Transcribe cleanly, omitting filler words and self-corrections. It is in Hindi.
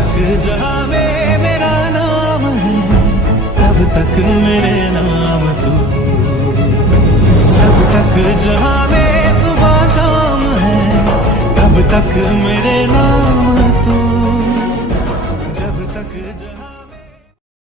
तक जहां में मेरा नाम है, तब तक मेरे नाम तू। जब तक जहां में सुबह शाम है, तब तक मेरे नाम